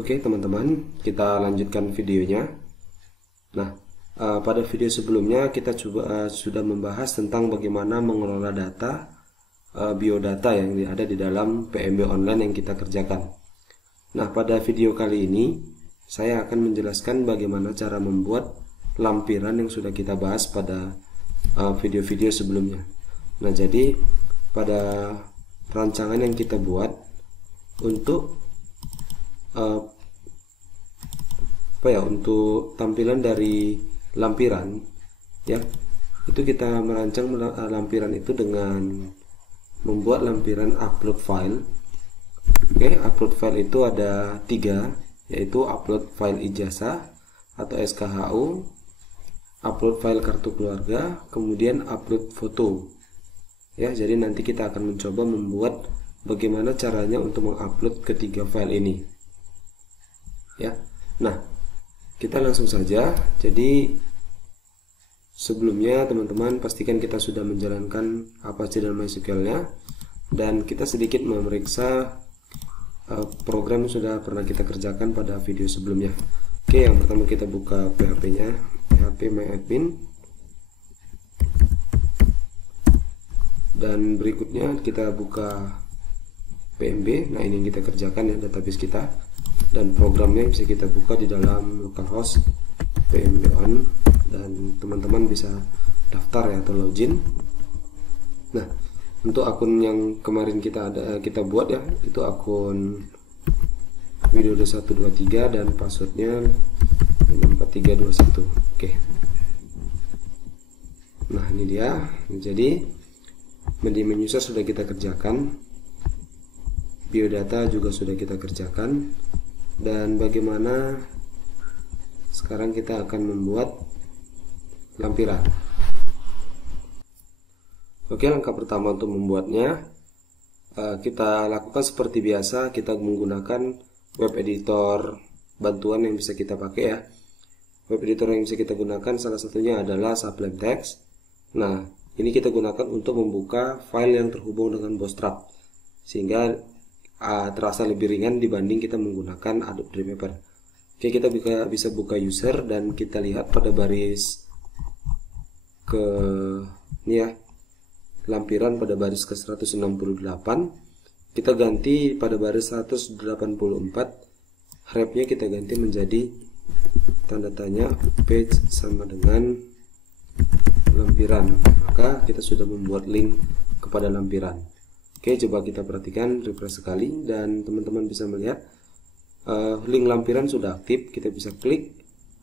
Oke teman-teman, kita lanjutkan videonya. Nah, pada video sebelumnya kita sudah membahas tentang bagaimana mengelola data, biodata yang ada di dalam PMB online yang kita kerjakan. Nah, pada video kali ini saya akan menjelaskan bagaimana cara membuat lampiran yang sudah kita bahas pada video-video sebelumnya. Nah, jadi pada rancangan yang kita buat untuk untuk tampilan dari lampiran, ya, itu kita merancang lampiran itu dengan membuat lampiran upload file. Oke, upload file itu ada 3, yaitu upload file ijazah atau SKHU, upload file kartu keluarga, kemudian upload foto. Ya, jadi nanti kita akan mencoba membuat bagaimana caranya untuk mengupload ketiga file ini. Ya, nah kita langsung saja. Jadi sebelumnya teman-teman pastikan kita sudah menjalankan Apache dan MySQL-nya, dan kita sedikit memeriksa program yang sudah pernah kita kerjakan pada video sebelumnya. Oke, yang pertama kita buka PHP-nya, PHP MyAdmin, dan berikutnya kita buka PMB. Nah, ini yang kita kerjakan ya, database kita, dan programnya bisa kita buka di dalam localhost PMB on, dan teman-teman bisa daftar ya atau login. Nah, untuk akun yang kemarin kita buat ya, itu akun Widodo123 dan passwordnya 54321. Oke. Nah, ini dia. Jadi manajemen user sudah kita kerjakan, biodata juga sudah kita kerjakan, dan bagaimana sekarang kita akan membuat lampiran. Oke, langkah pertama untuk membuatnya kita lakukan seperti biasa. Kita menggunakan web editor bantuan yang bisa kita pakai ya. Web editor yang bisa kita gunakan salah satunya adalah Sublime Text. Nah, ini kita gunakan untuk membuka file yang terhubung dengan Bootstrap, sehingga terasa lebih ringan dibanding kita menggunakan Adobe Dreamweaver. Oke, kita bisa buka user dan kita lihat pada baris ini ya, lampiran pada baris ke 168 kita ganti pada baris 184, hrefnya kita ganti menjadi tanda tanya page sama dengan lampiran, maka kita sudah membuat link kepada lampiran. Oke, coba kita perhatikan, refresh sekali, dan teman-teman bisa melihat link lampiran sudah aktif. Kita bisa klik,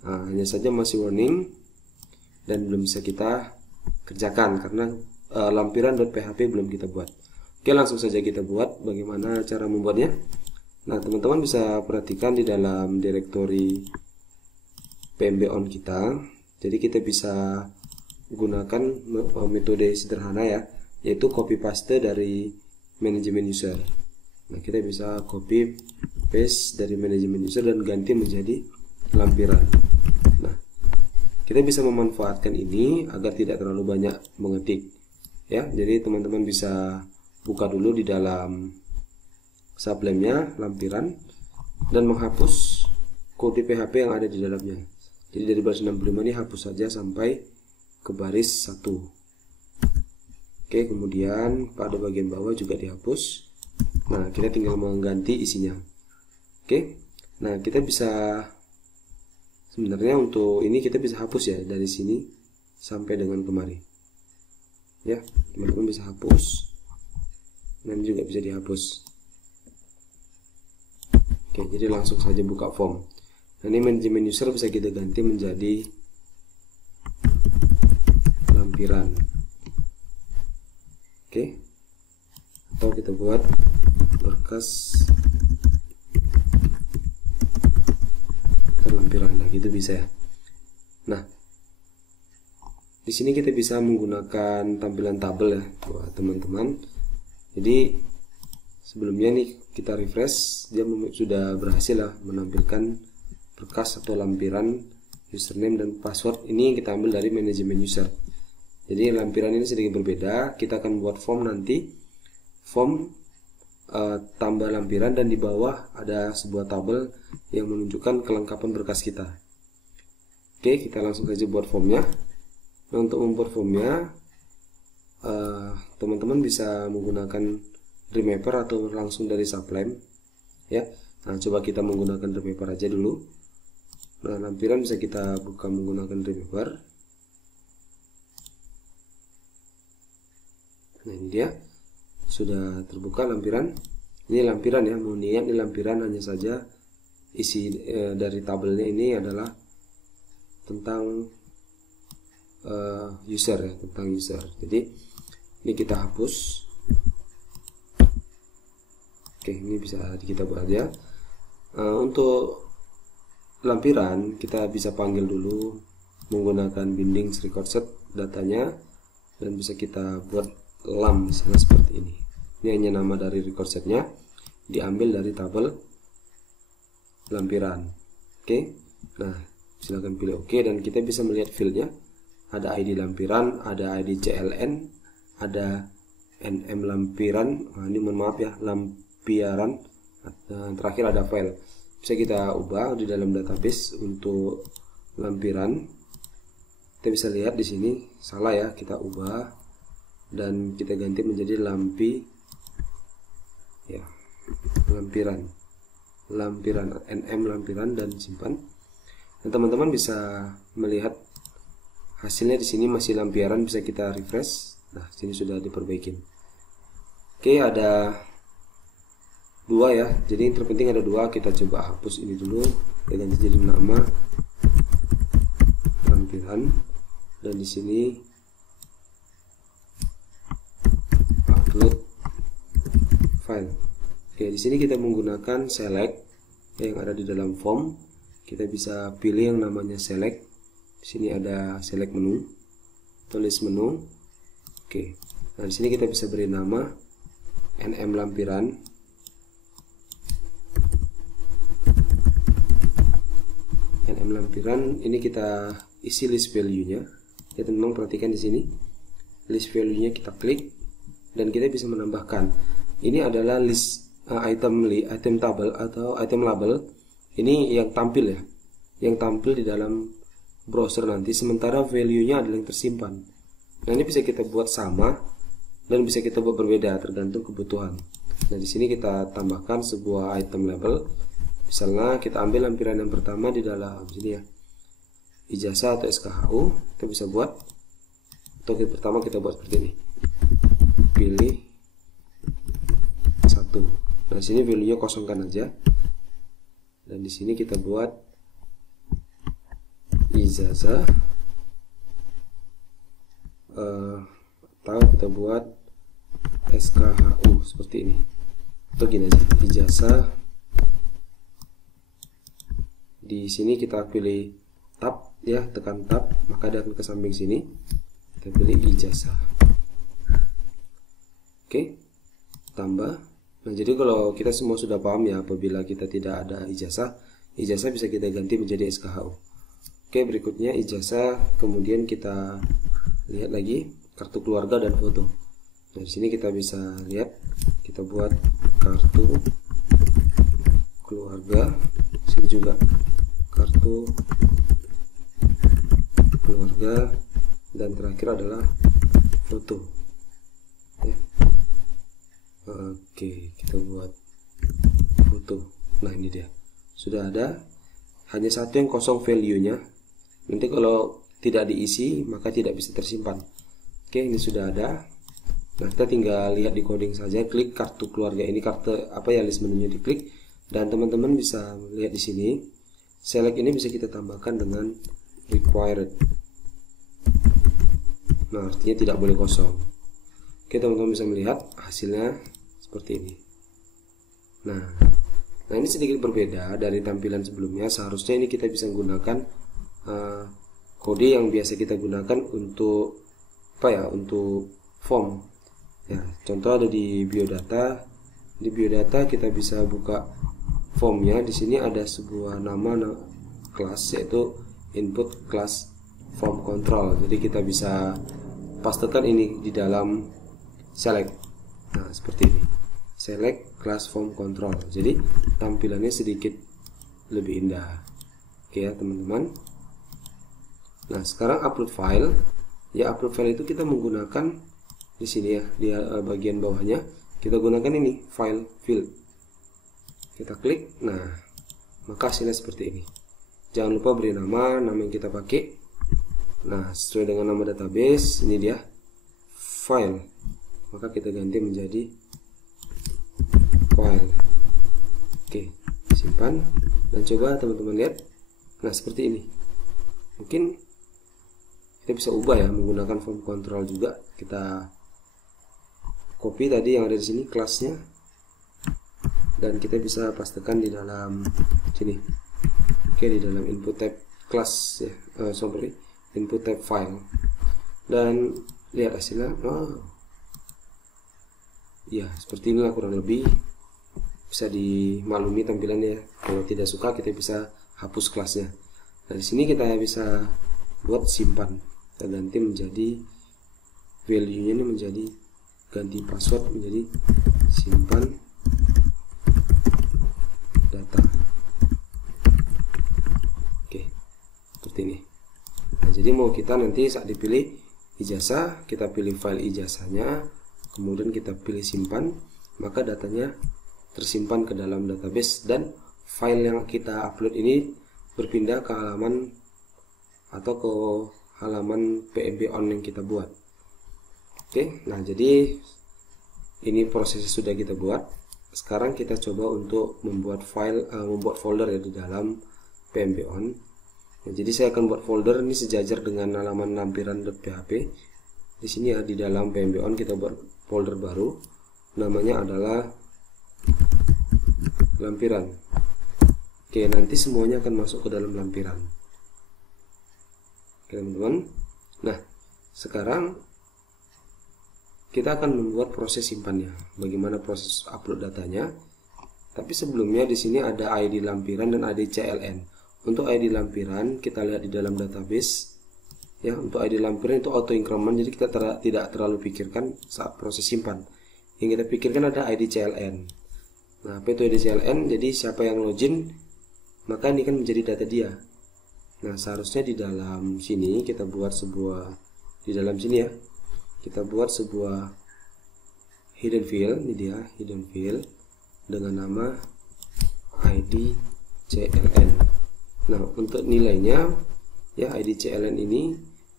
hanya saja masih warning dan belum bisa kita kerjakan karena lampiran.php belum kita buat. Oke, langsung saja kita buat. Bagaimana cara membuatnya? Nah, teman-teman bisa perhatikan di dalam direktori PMB on kita. Jadi kita bisa gunakan metode sederhana ya, yaitu copy paste dari manajemen user. Nah, kita bisa copy paste dari manajemen user dan ganti menjadi lampiran. Nah, kita bisa memanfaatkan ini agar tidak terlalu banyak mengetik ya. Jadi teman-teman bisa buka dulu di dalam Sublime-nya lampiran dan menghapus kode PHP yang ada di dalamnya. Jadi dari baris 65 ini hapus saja sampai ke baris 1. Oke, kemudian pada bagian bawah juga dihapus. Nah, kita tinggal mengganti isinya. Oke, nah kita bisa, sebenarnya untuk ini kita bisa hapus ya, dari sini sampai dengan kemari ya, teman-teman bisa hapus dan juga bisa dihapus. Oke, jadi langsung saja buka form. Nah, ini manajemen user bisa kita ganti menjadi lampiran. Oke, atau kita buat berkas atau lampiran, nah gitu bisa ya. Nah, di sini kita bisa menggunakan tampilan tabel ya buat teman-teman. Jadi sebelumnya nih kita refresh, dia sudah berhasil lah menampilkan berkas atau lampiran, username dan password. Ini yang kita ambil dari manajemen user. Jadi lampiran ini sedikit berbeda. Kita akan buat form nanti, form tambah lampiran, dan di bawah ada sebuah tabel yang menunjukkan kelengkapan berkas kita. Oke, kita langsung saja buat formnya. Nah, untuk membuat formnya, teman-teman bisa menggunakan Remapper atau langsung dari Sublime ya. Nah, coba kita menggunakan Remapper aja dulu. Nah, lampiran bisa kita buka menggunakan Remapper. Nah, ini dia sudah terbuka lampiran. Ini lampiran ya, mohon ingat ini lampiran, hanya saja isi dari tabelnya ini adalah tentang user ya, tentang user. Jadi ini kita hapus. Oke, ini bisa kita buat aja. Untuk lampiran kita bisa panggil dulu menggunakan bindings record set datanya, dan bisa kita buat lam misalnya seperti ini. Ini hanya nama dari record setnya, diambil dari tabel lampiran. Oke, nah silakan pilih OK, dan kita bisa melihat fieldnya. Ada ID lampiran, ada ID CLN, ada NM lampiran. Nah, ini mohon maaf ya, lampiran. Dan terakhir ada file. Bisa kita ubah di dalam database untuk lampiran. Kita bisa lihat di sini salah ya, kita ubah dan kita ganti menjadi lampi ya, lampiran NM lampiran, dan simpan. Dan teman-teman bisa melihat hasilnya di sini masih lampiran, bisa kita refresh. Nah, sini sudah diperbaiki. Oke, ada dua ya, jadi yang terpenting ada dua. Kita coba hapus ini dulu, kita ganti jadi nama lampiran, dan di sini upload file. Oke, di sini kita menggunakan select yang ada di dalam form. Kita bisa pilih yang namanya select. Di sini ada select menu, tulis menu. Oke, nah di sini kita bisa beri nama NM lampiran. NM lampiran ini kita isi list value-nya. Ya, teman-teman perhatikan di sini list value-nya kita klik, dan kita bisa menambahkan. Ini adalah list item table atau item label. Ini yang tampil ya, yang tampil di dalam browser nanti, sementara value-nya adalah yang tersimpan. Nah, ini bisa kita buat sama dan bisa kita buat berbeda tergantung kebutuhan. Nah, di sini kita tambahkan sebuah item label. Misalnya kita ambil lampiran yang pertama di dalam sini ya, ijazah atau SKHU. Kita bisa buat, atau pertama kita buat seperti ini, pilih satu. Nah, sini value-nya kosongkan aja, dan di sini kita buat ijazah, atau kita buat SKHU seperti ini, atau gini aja, ijazah. Di sini kita pilih tab ya, tekan tab, maka dia akan ke samping sini. Kita pilih ijazah. Oke, tambah. Nah, jadi kalau kita semua sudah paham ya, apabila kita tidak ada ijazah bisa kita ganti menjadi SKHU. Oke, berikutnya ijazah, kemudian kita lihat lagi kartu keluarga dan foto. Nah, di sini kita bisa lihat, kita buat kartu keluarga, sini juga kartu keluarga, dan terakhir adalah foto ya. Oke, kita buat foto. Nah, ini dia sudah ada, hanya satu yang kosong value-nya. Nanti kalau tidak diisi maka tidak bisa tersimpan. Oke, ini sudah ada. Nah, kita tinggal lihat di coding saja, klik kartu keluarga ini, kartu apa ya, list menunya diklik, dan teman-teman bisa lihat di sini select ini bisa kita tambahkan dengan required. Nah, artinya tidak boleh kosong. Oke, teman-teman bisa melihat hasilnya seperti ini. Nah, ini sedikit berbeda dari tampilan sebelumnya. Seharusnya ini kita bisa menggunakan kode yang biasa kita gunakan untuk apa ya, untuk form ya. Contoh ada di biodata. Di biodata kita bisa buka formnya. Di sini ada sebuah nama kelas, yaitu input class form control. Jadi kita bisa pastekan ini di dalam select. Nah, seperti ini. select class form control. Jadi tampilannya sedikit lebih indah. Oke ya teman-teman. Nah sekarang upload file. Ya upload file itu kita menggunakan di sini ya, di bagian bawahnya kita gunakan ini file field. Kita klik. Nah maka hasilnya seperti ini. Jangan lupa beri nama yang kita pakai. Nah sesuai dengan nama database, ini dia file, maka kita ganti menjadi file. Oke, simpan dan coba teman-teman lihat. Nah seperti ini. Mungkin kita bisa ubah ya menggunakan form control juga. Kita copy tadi yang ada di sini kelasnya dan kita bisa pastikan di dalam sini. Oke, di dalam input tab class ya, input tab file, dan lihat hasilnya. Ya seperti inilah kurang lebih, bisa dimaklumi tampilannya ya. Kalau tidak suka kita bisa hapus kelasnya. Nah di sini kita bisa buat simpan, kita ganti menjadi value nya ini menjadi ganti password menjadi simpan data. Oke, seperti ini. Nah, jadi mau kita nanti saat dipilih ijazah, kita pilih file ijazahnya, kemudian kita pilih simpan, maka datanya tersimpan ke dalam database dan file yang kita upload ini berpindah ke halaman atau ke halaman PMB on yang kita buat. Oke, nah jadi ini prosesnya sudah kita buat. Sekarang kita coba untuk membuat file, membuat folder ya di dalam PMB on. Nah, jadi saya akan buat folder ini sejajar dengan halaman lampiran.php. Di sini ya di dalam PMB on kita buat folder baru, namanya adalah lampiran. Oke, nanti semuanya akan masuk ke dalam lampiran. Oke teman-teman. Nah sekarang kita akan membuat proses simpannya. Bagaimana proses upload datanya? Tapi sebelumnya di sini ada ID lampiran dan ID CLN. Untuk ID lampiran kita lihat di dalam database. Ya, untuk ID lampiran itu auto increment, jadi kita tidak terlalu pikirkan saat proses simpan. Yang kita pikirkan ada ID CLN. Nah, apa itu ID CLN? Jadi siapa yang login, maka ini kan menjadi data dia. Nah, seharusnya di dalam sini kita buat sebuah, di dalam sini ya, kita buat sebuah hidden field. Ini dia hidden field dengan nama ID CLN. Nah untuk nilainya ya, ID CLN ini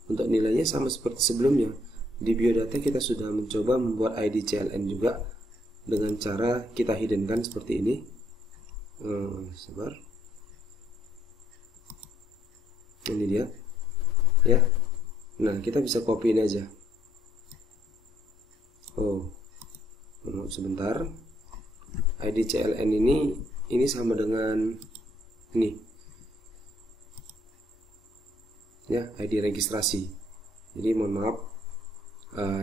untuk nilainya sama seperti sebelumnya. Di biodata kita sudah mencoba membuat ID CLN juga dengan cara kita hiddenkan seperti ini. Sabar, ini dia ya. Nah kita bisa copy ini aja. Sebentar, ID CLN ini sama dengan ini ya, ID registrasi. Jadi mohon maaf,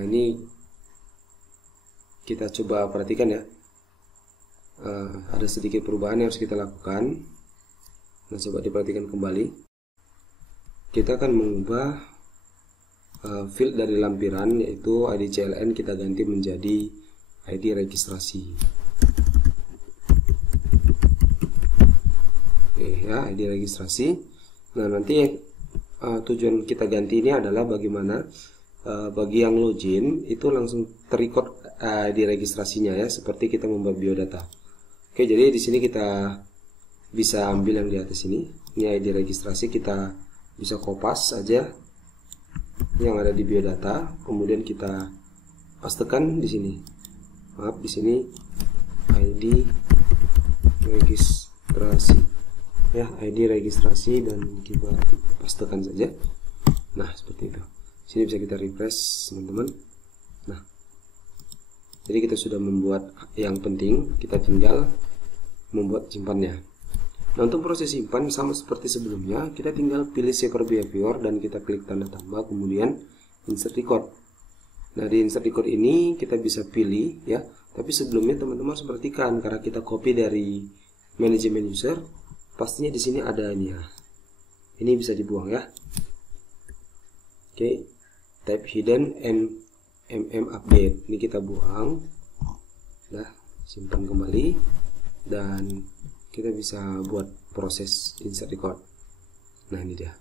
ini kita coba perhatikan ya, ada sedikit perubahan yang harus kita lakukan. Nah coba diperhatikan kembali. Kita akan mengubah field dari lampiran, yaitu ID CLN kita ganti menjadi ID registrasi. Oke ya, ID registrasi. Nah nanti tujuan kita ganti ini adalah bagaimana bagi yang login itu langsung terrecord ID registrasinya ya, seperti kita membuat biodata. Oke, jadi di sini kita bisa ambil yang di atas ini ID registrasi, kita bisa kopas aja yang ada di biodata, kemudian kita pastekan di sini. Maaf, di sini ID registrasi ya, ID registrasi, dan kita pastekan saja. Nah seperti itu. Sini bisa kita refresh teman-teman. Nah jadi kita sudah membuat yang penting, kita tinggal membuat simpannya. Nah untuk proses simpan sama seperti sebelumnya, kita tinggal pilih Saver Behavior dan kita klik tanda tambah, kemudian Insert Record. Nah di Insert Record ini kita bisa pilih ya, tapi sebelumnya teman-teman harus perhatikan karena kita copy dari manajemen user, pastinya di sini ada ini ya. Ini bisa dibuang ya. Oke, type hidden and update ini kita buang. Nah simpan kembali, dan kita bisa buat proses insert record. Nah, ini dia.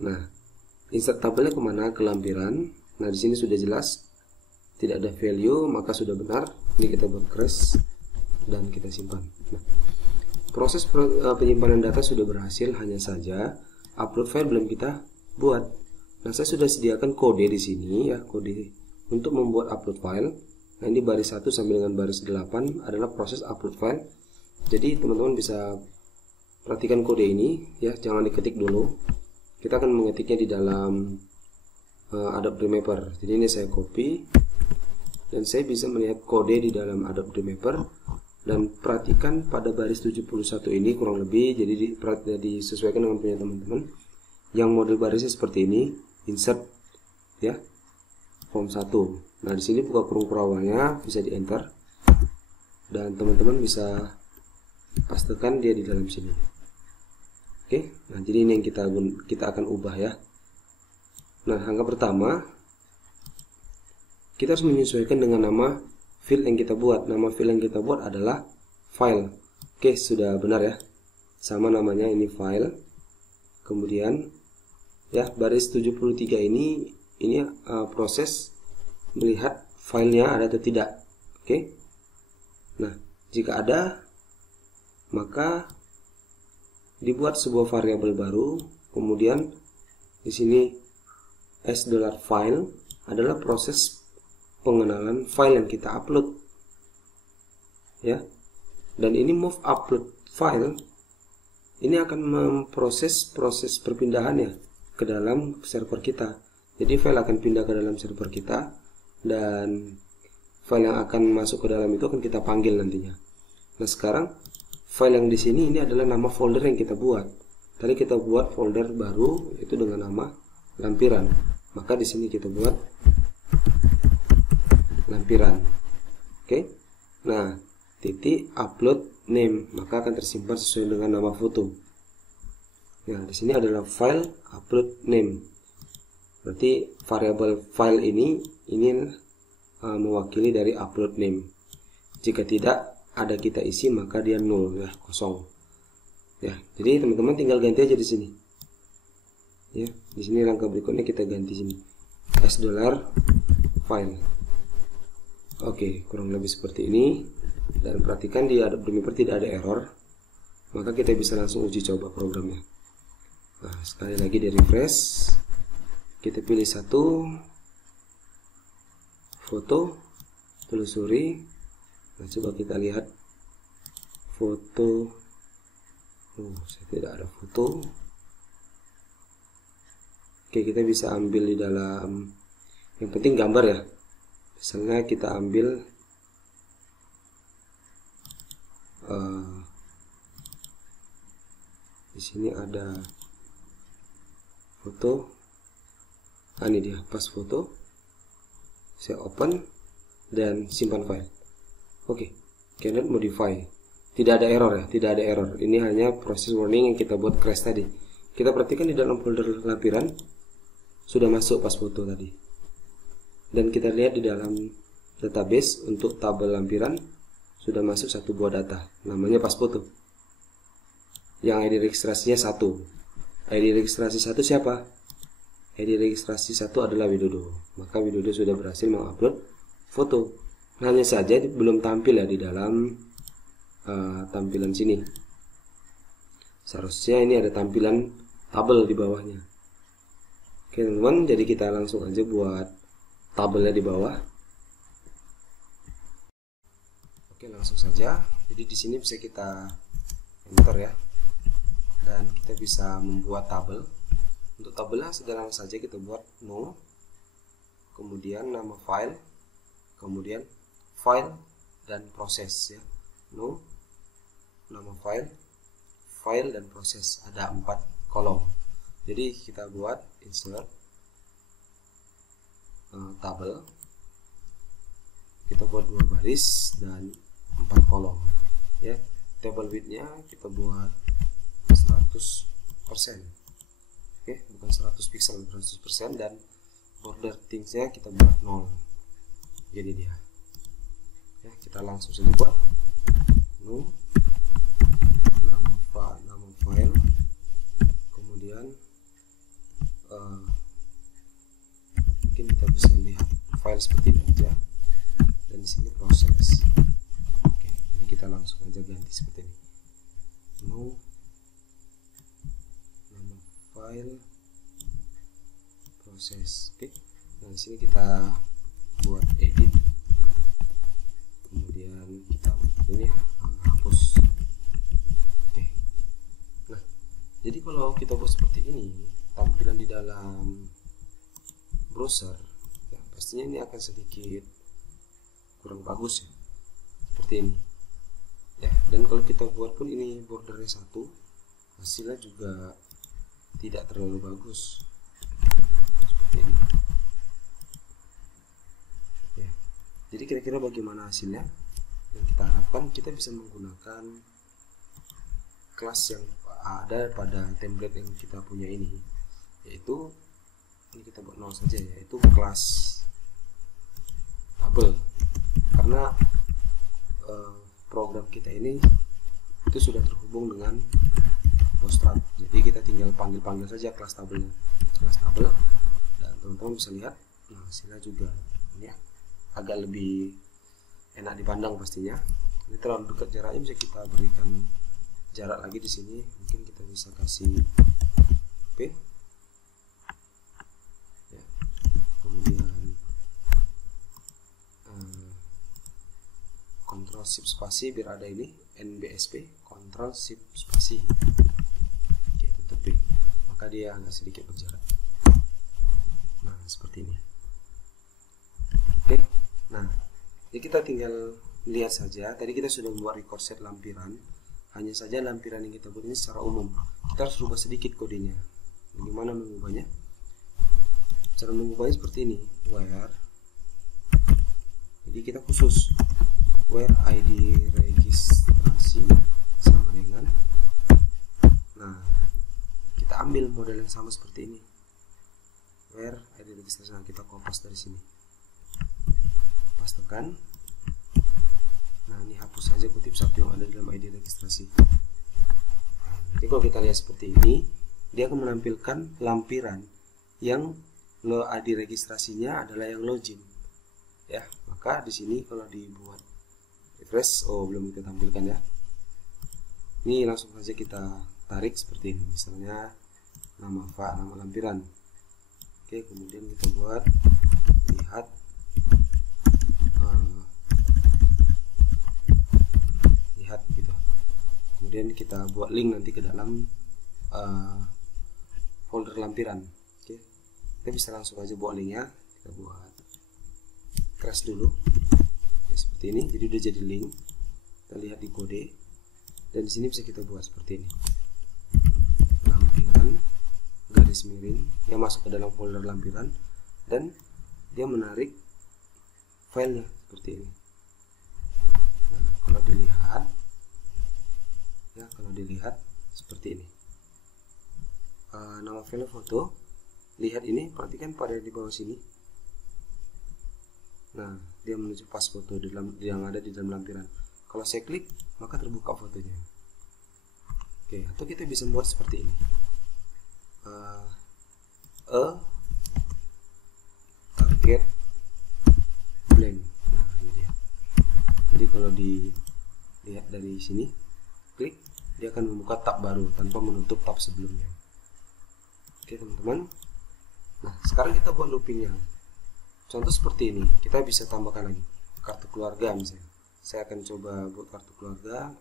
Nah, insert tabelnya kemana? Ke lampiran. Nah, di sini sudah jelas tidak ada value, maka sudah benar. Ini kita buat crash dan kita simpan. Nah, proses penyimpanan data sudah berhasil, hanya saja upload file belum kita buat. Nah, saya sudah sediakan kode di sini ya, kode untuk membuat upload file. Nah, ini baris 1 sampai dengan baris 8 adalah proses upload file. Jadi teman-teman bisa perhatikan kode ini ya, jangan diketik dulu. Kita akan mengetiknya di dalam Adobe Remapper. Jadi ini saya copy dan saya bisa melihat kode di dalam Adobe Remapper. Dan perhatikan pada baris 71 ini kurang lebih, jadi disesuaikan dengan punya teman-teman. Yang model barisnya seperti ini, insert ya, form 1. Nah, di sini buka kurung perawalnya, bisa di enter. Dan teman-teman bisa pastikan dia di dalam sini. Oke, nah jadi ini yang kita akan ubah ya. Nah, angka pertama kita harus menyesuaikan dengan nama file yang kita buat. Nama file yang kita buat adalah file. Oke, sudah benar ya. Sama namanya, ini file. Kemudian ya, baris 73 ini proses melihat filenya ada atau tidak. Oke. Nah, jika ada, maka dibuat sebuah variabel baru. Kemudian di sini $file adalah proses pengenalan file yang kita upload ya. Dan ini move upload file ini akan memproses proses perpindahannya ke dalam server kita. Jadi file akan pindah ke dalam server kita, dan file yang akan masuk ke dalam itu akan kita panggil nantinya. Nah, sekarang file yang di sini ini adalah nama folder yang kita buat. Tadi kita buat folder baru itu dengan nama lampiran. Maka di sini kita buat lampiran. Oke. Nah, titik upload name, maka akan tersimpan sesuai dengan nama foto. Nah, di sini adalah file upload name. Berarti variabel file ini mewakili dari upload name. Jika tidak ada kita isi, maka dia nol ya, kosong. Ya, jadi teman-teman tinggal ganti aja di sini. Ya, di sini langkah berikutnya kita ganti sini. $file. Oke, kurang lebih seperti ini. Dan perhatikan di Adobe Remapper tidak ada error, maka kita bisa langsung uji coba programnya. Nah, sekali lagi di refresh, kita pilih satu foto, telusuri. Nah, coba kita lihat foto. Saya tidak ada foto. Oke, kita bisa ambil di dalam, yang penting gambar ya. Misalnya kita ambil di sini ada foto. Ini dia, pas foto. Saya open dan simpan file. Oke, cannot modify. Tidak ada error ya, tidak ada error. Ini hanya proses warning yang kita buat crash tadi. Kita perhatikan di dalam folder lampiran sudah masuk pas foto tadi. Dan kita lihat di dalam database untuk tabel lampiran sudah masuk satu buah data, namanya pas foto. Yang ID registrasinya 1. ID registrasi 1 siapa? ID registrasi 1 adalah Widodo. Maka Widodo sudah berhasil mengupload foto. Hanya saja belum tampil ya di dalam tampilan sini. Seharusnya ini ada tampilan tabel di bawahnya. Oke teman-teman, jadi kita langsung aja buat tabelnya di bawah. Oke, langsung saja. Jadi di sini bisa kita enter ya, dan kita bisa membuat tabel. Untuk tabelnya sederhana saja, kita buat no, kemudian nama file, kemudian file dan proses ya. No, nama file, file dan proses, ada 4 kolom. Jadi kita buat insert tabel, kita buat 2 baris dan 4 kolom ya. Table width-nya kita buat 100%. Oke, bukan 100 pixel, 100%, dan border things-nya kita buat 0. Jadi dia Ya, kita langsung saja buat nama file, kemudian mungkin kita bisa lihat file seperti ini aja, dan di sini proses. Oke, jadi kita langsung aja ganti seperti ini, nama file proses. Oke, nah di sini kita buat edit, kemudian kita ini hapus. Oke, nah jadi kalau kita buat seperti ini, tampilan di dalam browser ya, pastinya ini akan sedikit kurang bagus ya, seperti ini ya. Dan kalau kita buat pun ini bordernya 1, hasilnya juga tidak terlalu bagus seperti ini ya. Jadi kira-kira bagaimana hasilnya? Yang kita harapkan kita bisa menggunakan kelas yang ada pada template yang kita punya ini, yaitu ini kita buat 0 saja, yaitu kelas tabel, karena program kita ini itu sudah terhubung dengan Bootstrap, jadi kita tinggal panggil saja kelas tabel, dan teman-teman bisa lihat, nah hasilnya juga ini ya, agak lebih enak dipandang pastinya. Ini terlalu dekat jaraknya, bisa kita berikan jarak lagi di sini, mungkin kita bisa kasih P ya, kemudian Ctrl Shift spasi biar ada ini NBSP, Ctrl Shift spasi. Oke, tutup P, maka dia agak sedikit berjarak. Nah seperti ini. Oke, nah jadi kita tinggal lihat saja. Tadi kita sudah membuat record set lampiran, hanya saja lampiran yang kita buat ini secara umum. Kita harus rubah sedikit kodenya. Bagaimana mengubahnya? Cara mengubahnya seperti ini, where, jadi kita khusus where ID registrasi sama dengan, nah kita ambil model yang sama seperti ini, where ID registrasi. Nah kita kopas dari sini, pastekan. Nah ini hapus saja kutip 1 yang ada dalam ID registrasi. Jadi kalau kita lihat seperti ini, dia akan menampilkan lampiran yang ID registrasinya adalah yang login ya. Maka di sini kalau dibuat refresh, belum kita tampilkan ya, ini langsung saja kita tarik seperti ini, misalnya nama lampiran. Oke, kemudian kita buat lihat gitu, kemudian kita buat link nanti ke dalam folder lampiran. Oke, kita bisa langsung aja buat linknya, kita buat crash dulu ya, seperti ini. Jadi udah jadi link, kita lihat di kode, dan di sini bisa kita buat seperti ini, lampiran garis miring, dia masuk ke dalam folder lampiran dan dia menarik filenya seperti ini. Nah kalau dilihat ya, kalau dilihat seperti ini, nama file foto, lihat ini, perhatikan pada di bawah sini. Nah dia menuju pas foto yang ada di dalam lampiran. Kalau saya klik maka terbuka fotonya. Oke, atau kita bisa membuat seperti ini, target blank. Nah ini dia. Jadi kalau dilihat dari sini, klik, dia akan membuka tab baru tanpa menutup tab sebelumnya. Oke teman-teman, nah sekarang kita buat loopingnya. Contoh seperti ini, kita bisa tambahkan lagi kartu keluarga misalnya. Saya akan coba buat kartu keluarga.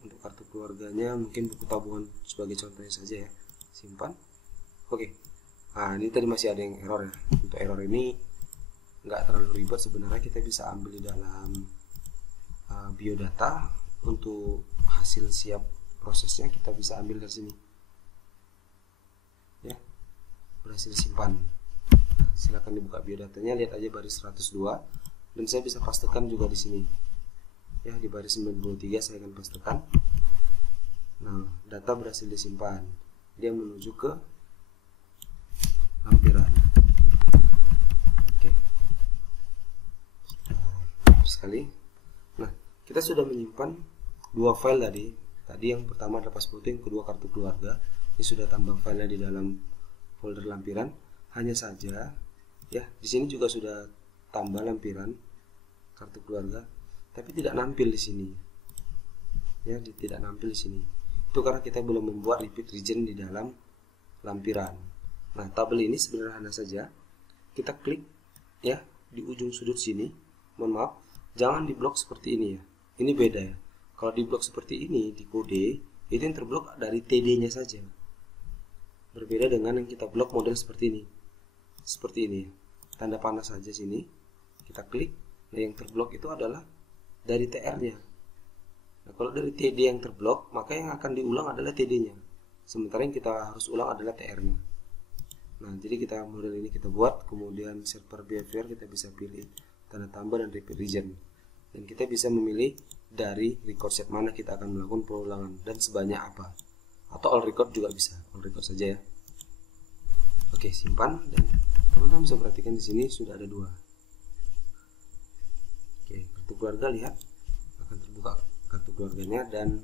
Untuk kartu keluarganya mungkin buku tabungan sebagai contohnya saja ya, simpan. Oke, nah ini tadi masih ada yang error ya. Untuk error ini nggak terlalu ribet sebenarnya, kita bisa ambil di dalam biodata. Untuk hasil siap prosesnya kita bisa ambil dari sini ya, berhasil simpan. Nah, silakan dibuka biodatanya, lihat aja baris 102, dan saya bisa pastekan juga di sini ya, di baris 93 saya akan pastekan. Nah data berhasil disimpan, dia menuju ke lampiran. Oke, sekali. Nah, kita sudah menyimpan dua file tadi yang pertama adalah pas foto, yang kedua kartu keluarga. Ini sudah tambah filenya di dalam folder lampiran. Hanya saja ya, di sini juga sudah tambah lampiran kartu keluarga, tapi tidak nampil di sini. Ya, tidak nampil di sini. Itu karena kita belum membuat repeat region di dalam lampiran. Nah, tabel ini sederhana saja. Kita klik ya di ujung sudut sini. Mohon maaf, jangan diblok seperti ini ya. Ini beda ya. Kalau diblok seperti ini di kode, itu yang terblok dari TD-nya saja. Berbeda dengan yang kita blok model seperti ini. Seperti ini. Tanda panah saja sini. Kita klik. Nah, yang terblok itu adalah dari TR-nya. Nah, kalau dari TD yang terblok, maka yang akan diulang adalah TD-nya. Sementara yang kita harus ulang adalah TR-nya. Nah, jadi kita model ini kita buat, kemudian server behavior kita bisa pilih tanda tambah dan repeat region. Dan kita bisa memilih dari record set mana kita akan melakukan pengulangan dan sebanyak apa. Atau all record juga bisa, all record saja ya. Oke, simpan dan teman-teman bisa perhatikan di sini sudah ada dua. Oke, kartu keluarga, lihat akan terbuka kartu keluarganya dan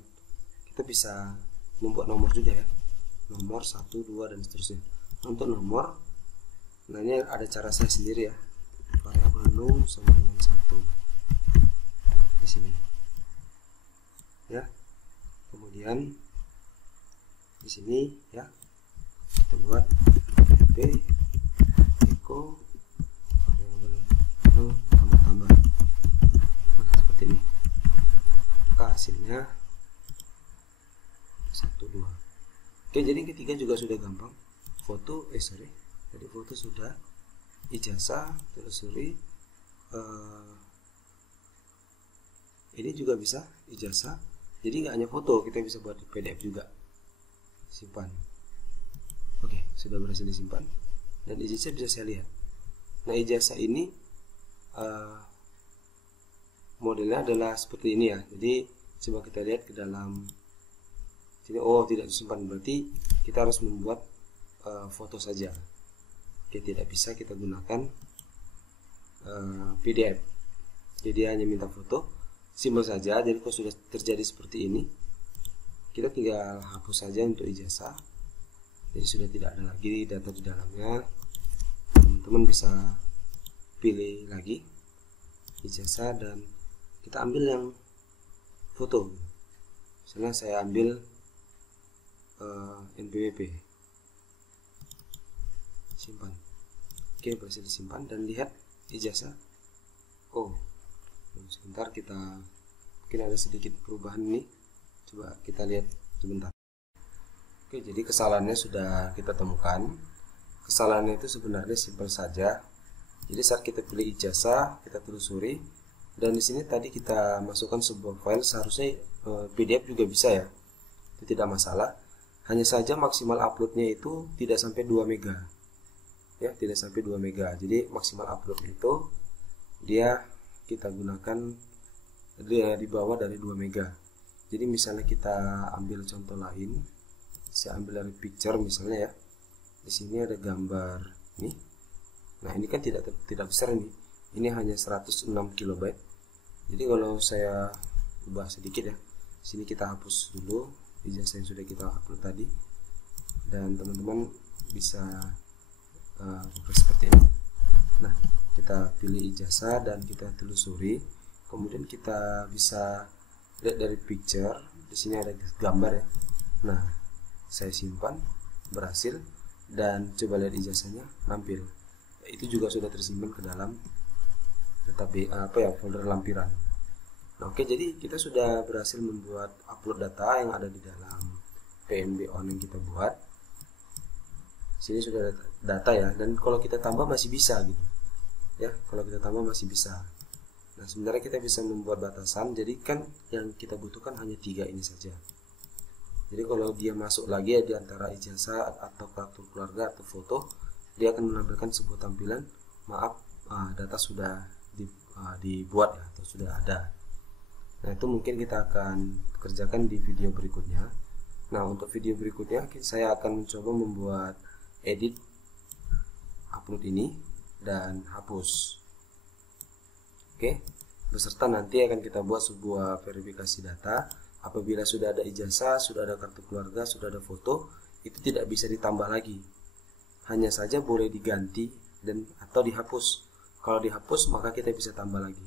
kita bisa membuat nomor juga ya. Nomor 1, 2 dan seterusnya. Untuk nomor, nah ini ada cara saya sendiri ya. Variabel num sama dengan 1 di sini. Ya. Kemudian di sini ya kita buat p echo variabel num tambah. Nah, seperti ini. Maka hasilnya 1, 2. Oke, jadi yang ketiga juga sudah gampang. Foto, jadi foto sudah, ijazah, telusuri, ini juga bisa ijazah. Jadi nggak hanya foto, kita bisa buat di PDF juga. Simpan. Oke, sudah berhasil disimpan dan ijazah bisa saya lihat. Nah, ijazah ini modelnya adalah seperti ini ya. Jadi coba kita lihat ke dalam sini. Oh, tidak disimpan, berarti kita harus membuat foto saja. Oke, tidak bisa kita gunakan PDF. Jadi hanya minta foto, simpel saja. Jadi kalau sudah terjadi seperti ini, kita tinggal hapus saja untuk ijazah. Jadi sudah tidak ada lagi data di dalamnya. Teman-teman bisa pilih lagi ijazah dan kita ambil yang foto. Misalnya saya ambil NPWP. Simpan. Oke, berhasil disimpan dan lihat ijazah. Oh, sebentar, kita mungkin ada sedikit perubahan ini. Coba kita lihat sebentar. Oke, jadi kesalahannya sudah kita temukan. Kesalahannya itu sebenarnya simpel saja. Jadi saat kita pilih ijazah, kita telusuri dan di sini tadi kita masukkan sebuah file, seharusnya PDF juga bisa ya. Itu tidak masalah. Hanya saja maksimal uploadnya itu tidak sampai 2 MB. Ya, tidak sampai 2 MB. Jadi maksimal upload itu dia kita gunakan dia di bawah dari 2 MB. Jadi misalnya kita ambil contoh lain, saya ambil dari picture misalnya ya. Di sini ada gambar nih. Nah, ini kan tidak besar nih. Ini hanya 106 KB. Jadi kalau saya ubah sedikit ya. Sini kita hapus dulu ijazah yang sudah kita upload tadi. Dan teman-teman bisa seperti ini. Nah, kita pilih ijazah dan kita telusuri. Kemudian kita bisa lihat dari picture. Di sini ada gambar ya. Nah, saya simpan, berhasil, dan coba lihat ijazahnya nampil. Itu juga sudah tersimpan ke dalam database folder lampiran. Nah, oke, jadi kita sudah berhasil membuat upload data yang ada di dalam PNB on yang kita buat. Sini sudah ada data ya, dan kalau kita tambah masih bisa gitu ya. Kalau kita tambah masih bisa. Nah, sebenarnya kita bisa membuat batasan. Jadi kan yang kita butuhkan hanya 3 ini saja. Jadi kalau dia masuk lagi ya di antara ijazah atau kartu keluarga atau foto, dia akan menampilkan sebuah tampilan maaf, data sudah dibuat ya, atau sudah ada. Nah, itu mungkin kita akan kerjakan di video berikutnya. Nah, untuk video berikutnya saya akan mencoba membuat edit upload ini dan hapus. Oke, beserta nanti akan kita buat sebuah verifikasi data. Apabila sudah ada ijazah, sudah ada kartu keluarga, sudah ada foto, itu tidak bisa ditambah lagi. Hanya saja boleh diganti dan atau dihapus. Kalau dihapus maka kita bisa tambah lagi.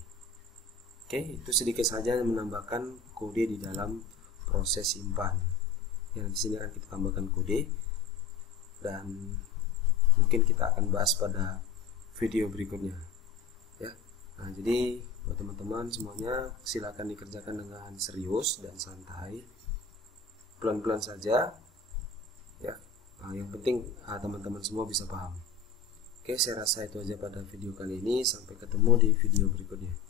Oke, itu sedikit saja menambahkan kode di dalam proses simpan. Yang di sini akan kita tambahkan kode dan mungkin kita akan bahas pada video berikutnya. Ya. Nah, jadi buat teman-teman semuanya silakan dikerjakan dengan serius dan santai, pelan-pelan saja ya. Nah, yang penting teman-teman semua bisa paham. Oke, saya rasa itu aja pada video kali ini. Sampai ketemu di video berikutnya.